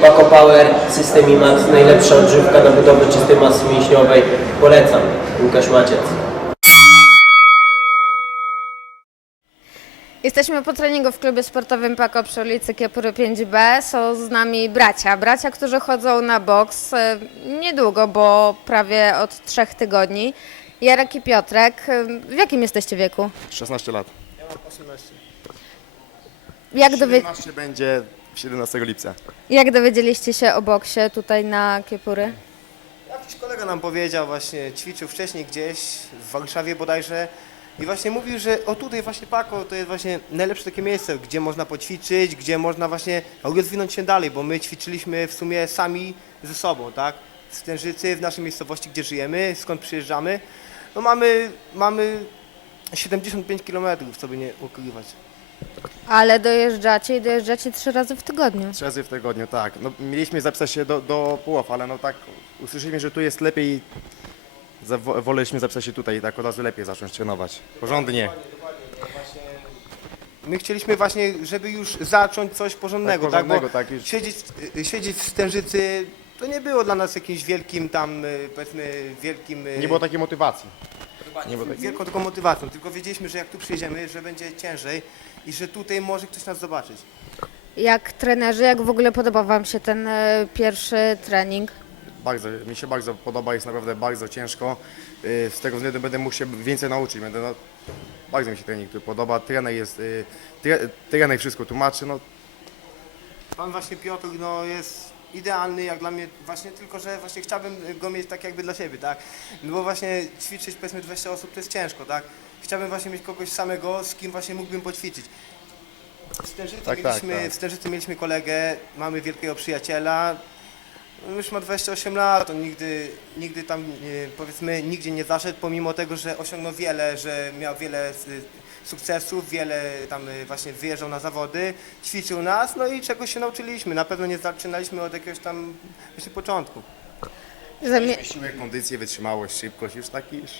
Paco Power, System IMAX, najlepsza odżywka na budowę czystej masy mięśniowej. Polecam. Łukasz Maciec. Jesteśmy po treningu w klubie sportowym Pako przy ulicy Kiepury 5B. Są z nami bracia. Bracia, którzy chodzą na boks e, niedługo, bo prawie od trzech tygodni. Jarek i Piotrek. E, W jakim jesteście wieku? 16 lat. Jak, dowie, 17 będzie 17 lipca. jak dowiedzieliście się o boksie tutaj na Kiepury? Jakiś kolega nam powiedział, właśnie ćwiczył wcześniej gdzieś w Warszawie bodajże i właśnie mówił, że o tutaj właśnie Pako to jest właśnie najlepsze takie miejsce, gdzie można poćwiczyć, gdzie można właśnie rozwinąć się dalej, bo my ćwiczyliśmy w sumie sami ze sobą, tak? W Stężycy, w naszej miejscowości, gdzie żyjemy, skąd przyjeżdżamy, no mamy, mamy 75 km, co by nie ukrywać. Ale dojeżdżacie i dojeżdżacie trzy razy w tygodniu. Trzy razy w tygodniu, tak. No, mieliśmy zapisać się do, do połow, ale no tak usłyszeliśmy, że tu jest lepiej. Woleliśmy zapisać się tutaj i tak od razu lepiej zacząć trenować. Porządnie. My chcieliśmy właśnie, żeby już zacząć coś porządnego, Tak, tak? porządnego, Bo tak, już. Siedzieć, y, siedzieć w Stężycy to nie było dla nas jakimś wielkim tam, y, powiedzmy, wielkim... y, Nie było takiej motywacji. Nie było takiej. wielką taką motywacją, tylko wiedzieliśmy, że jak tu przyjedziemy, że będzie ciężej i że tutaj może ktoś nas zobaczyć. Jak trenerzy, jak w ogóle podoba Wam się ten e, pierwszy trening? Bardzo, mi się bardzo podoba, jest naprawdę bardzo ciężko. Yy, Z tego względu będę mógł się więcej nauczyć. Będę, no, bardzo mi się trening tu podoba. Trener jest, yy, tre, trener wszystko tłumaczy. No, Pan właśnie Piotr no, jest idealny jak dla mnie właśnie, tylko że właśnie chciałbym go mieć tak jakby dla siebie, tak? No bo właśnie ćwiczyć powiedzmy 20 osób to jest ciężko, tak? Chciałbym właśnie mieć kogoś samego, z kim właśnie mógłbym poćwiczyć. W Stężycy, Tak, tak, mieliśmy, tak. w Stężycy mieliśmy kolegę, mamy wielkiego przyjaciela, on już ma 28 lat, on nigdy, nigdy tam e, powiedzmy nigdzie nie zaszedł, pomimo tego, że osiągnął wiele, że miał wiele e, sukcesów, wiele tam e, właśnie wyjeżdżał na zawody, ćwiczył nas, no i czegoś się nauczyliśmy. Na pewno nie zaczynaliśmy od jakiegoś tam właśnie początku. Zamie- siłę, kondycję, wytrzymałość, szybkość, już taki, już,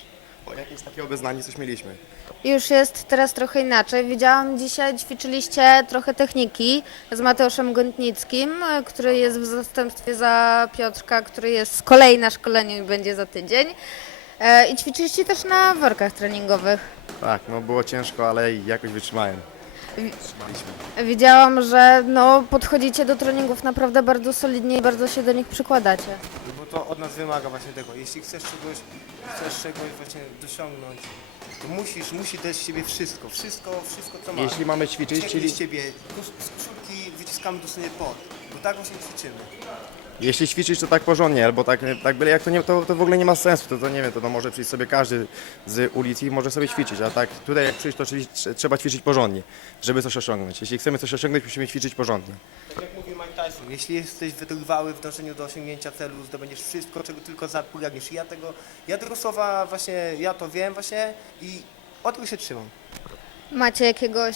jakieś takie obeznanie coś mieliśmy. Już jest teraz trochę inaczej. Widziałam dzisiaj, ćwiczyliście trochę techniki z Mateuszem Gątnickim, e, który jest w zastępstwie za Piotrka, który jest z kolei na szkoleniu i będzie za tydzień. E, I ćwiczyliście też na workach treningowych. Tak, no było ciężko, ale jakoś wytrzymałem. Trzymaliśmy. Widziałam, że no, podchodzicie do treningów naprawdę bardzo solidnie i bardzo się do nich przykładacie. To od nas wymaga właśnie tego. Jeśli chcesz czegoś, chcesz czegoś właśnie dosiągnąć, to musisz, musi dać z siebie wszystko, wszystko, wszystko co masz. Jeśli mamy ćwiczyć, czyli z ciebie, z koszulki wyciskamy dosłownie pot, bo tak właśnie ćwiczymy. Jeśli ćwiczyć to tak porządnie, albo tak, tak byle jak to, nie, to, to w ogóle nie ma sensu, to, to nie wiem, to, to może przyjść sobie każdy z ulicy i może sobie ćwiczyć, a tak tutaj jak przyjść to czyli trze- trzeba ćwiczyć porządnie, żeby coś osiągnąć. Jeśli chcemy coś osiągnąć, musimy ćwiczyć porządnie. Tak jak mówił Mike Tyson, jeśli jesteś wytrwały w dążeniu do osiągnięcia celu, zdobędziesz wszystko, czego tylko zapragniesz. I ja tego, ja tego słowa właśnie, ja to wiem właśnie i od tego się trzymam. Macie jakiegoś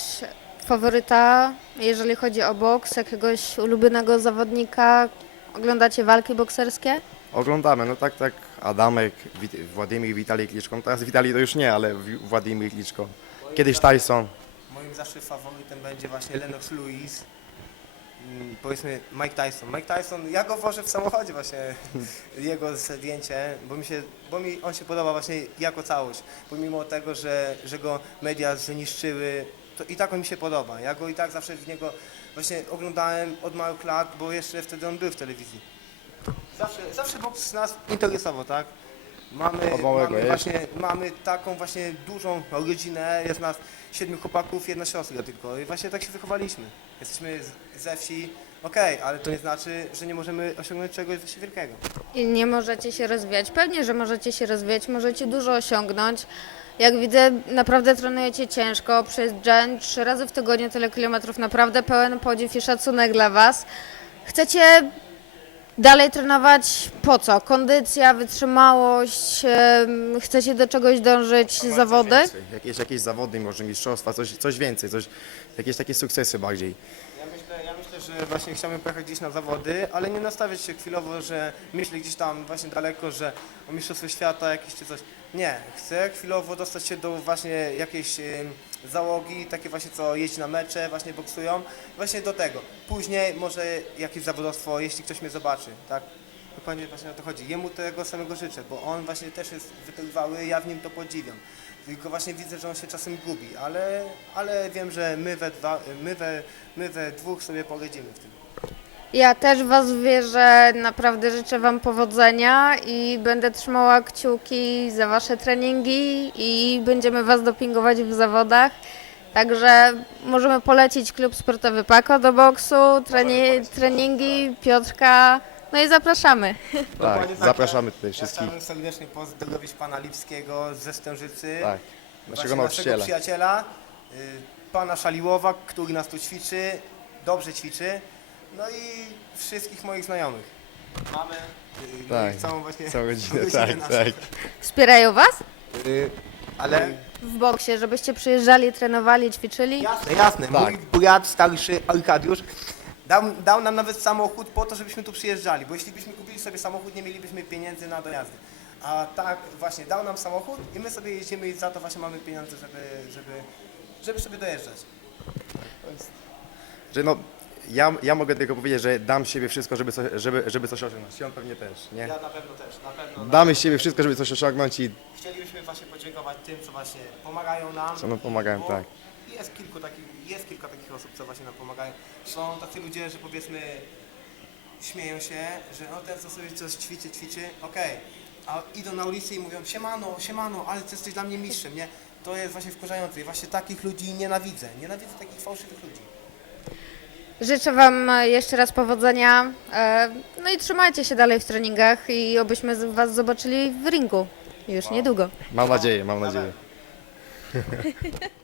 faworyta, jeżeli chodzi o boks, jakiegoś ulubionego zawodnika? Oglądacie walki bokserskie? Oglądamy, no tak, tak, Adamek, Wit- Władimir, Witalij Kliczko, teraz Witalij to już nie, ale Wi- Władimir Kliczko. Kiedyś Tyson. Moim zawsze faworytem będzie właśnie Lennox Lewis. Mm, Powiedzmy Mike Tyson. Mike Tyson, ja go wożę w samochodzie właśnie, jego zdjęcie, bo mi, się, bo mi on się podoba właśnie jako całość. Pomimo tego, że, że go media zniszczyły, to i tak on mi się podoba. Ja go i tak zawsze w niego właśnie oglądałem od małych lat, bo jeszcze wtedy on był w telewizji. Zawsze, zawsze boks nas interesował, tak? Mamy, Od małego, mamy jest. właśnie mamy taką właśnie dużą rodzinę, jest nas siedmiu chłopaków, jedna siostra tylko i właśnie tak się wychowaliśmy. Jesteśmy z- ze wsi, okej, ale to nie znaczy, że nie możemy osiągnąć czegoś właśnie wielkiego. I nie możecie się rozwijać. Pewnie, że możecie się rozwijać, możecie dużo osiągnąć. Jak widzę, naprawdę trenujecie ciężko, przejeżdżają trzy razy w tygodniu tyle kilometrów, naprawdę pełen podziw i szacunek dla Was. Chcecie dalej trenować po co? Kondycja, wytrzymałość, em, chcecie do czegoś dążyć, zawody? Coś więcej. Jakieś, jakieś zawody, może mistrzostwa, coś, coś więcej, coś, jakieś takie sukcesy bardziej. Ja myślę, ja myślę że właśnie chciałbym pojechać gdzieś na zawody, ale nie nastawiać się chwilowo, że myślę gdzieś tam właśnie daleko, że o Mistrzostwo Świata jakieś czy coś. Nie, chcę chwilowo dostać się do właśnie jakiejś em, załogi, takie właśnie co jeździ na mecze, właśnie boksują, właśnie do tego. Później może jakieś zawodowstwo, jeśli ktoś mnie zobaczy, tak? Dokładnie właśnie o to chodzi. Jemu tego samego życzę, bo on właśnie też jest wytrwały, ja w nim to podziwiam. Tylko właśnie widzę, że on się czasem gubi, ale, ale wiem, że my we, dwa, my, we, my we dwóch sobie poradzimy w tym. Ja też Was wierzę, naprawdę życzę Wam powodzenia i będę trzymała kciuki za Wasze treningi i będziemy Was dopingować w zawodach. Także możemy polecić klub sportowy Pako do boksu, treni- treningi Piotrka, no i zapraszamy. Tak, Dokładnie zapraszamy tutaj Ja wszystkich. chciałbym serdecznie pozdrowić pana Lipskiego ze Stężycy, Tak, właśnie naszego nauczyciela. przyjaciela, y, pana Szaliłowa, który nas tu ćwiczy, dobrze ćwiczy, no i wszystkich moich znajomych. Mamy, y, no Tak, i całą właśnie Całą godzinę, rodzinę tak, naszą. tak. Wspierają Was Y, Ale w boksie, żebyście przyjeżdżali, trenowali, ćwiczyli? jasne, jasne. Tak. Mój brat starszy Arkadiusz dał, dał nam nawet samochód po to, żebyśmy tu przyjeżdżali, bo jeśli byśmy kupili sobie samochód, nie mielibyśmy pieniędzy na dojazdy. A tak właśnie dał nam samochód i my sobie jeździmy i za to właśnie mamy pieniądze, żeby, żeby, żeby sobie dojeżdżać. Że no, ja, ja mogę tylko powiedzieć, że dam z siebie wszystko, żeby coś, żeby, żeby coś osiągnąć. I on pewnie też, nie? Ja na pewno też, na pewno. Damy z siebie wszystko, żeby coś osiągnąć i Chcielibyśmy właśnie podziękować tym, co właśnie pomagają nam. Co nam pomagają, bo tak. Jest, kilku takich, jest kilka takich osób, co właśnie nam pomagają. Są tacy ludzie, że powiedzmy śmieją się, że no ten co sobie coś ćwiczy, ćwiczy, okej. A idą na ulicy i mówią siemano, siemano, ale ty jesteś dla mnie mistrzem, nie? To jest właśnie wkurzające i właśnie takich ludzi nienawidzę. Nienawidzę takich fałszywych ludzi. Życzę Wam jeszcze raz powodzenia. e, No i trzymajcie się dalej w treningach i obyśmy z- Was zobaczyli w ringu już niedługo. mam nadzieję, mam nadzieję.